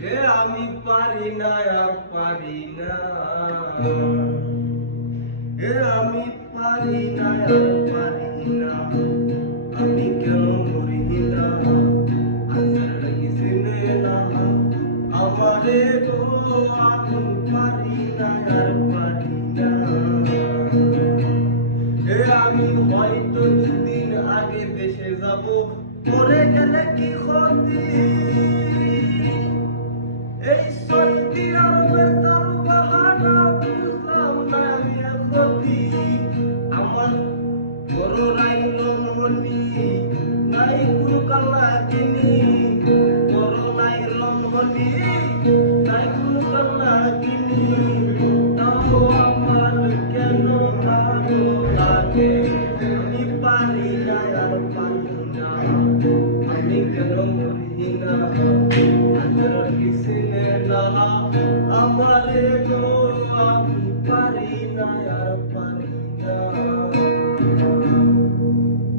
আমি পারি না আর পারি না, আমি পারি না আর পারি না, আমি কেন মরি না আজর কিসনে না আমারে গো, আমি পারি না আর পারি না। আমি হয়তো দুদিন আগে দেশে যাব, পরে গেলে কি ক্ষতি, এই সৌদি আরবের তালু বাহানা বুঝলাম না আমি ক্ষতি। আমার বড় নাই রমণী নাই গুরু কাল্লা কিনি, বড় নাই রমণী নাই গুরু কাল্লা কিনি, তাও আমার কেন ভালো লাগে, আমি পারি না আর পারি না, আমি কেন মরি না আজর কিসনে না আমারে গো, আমি পারি না।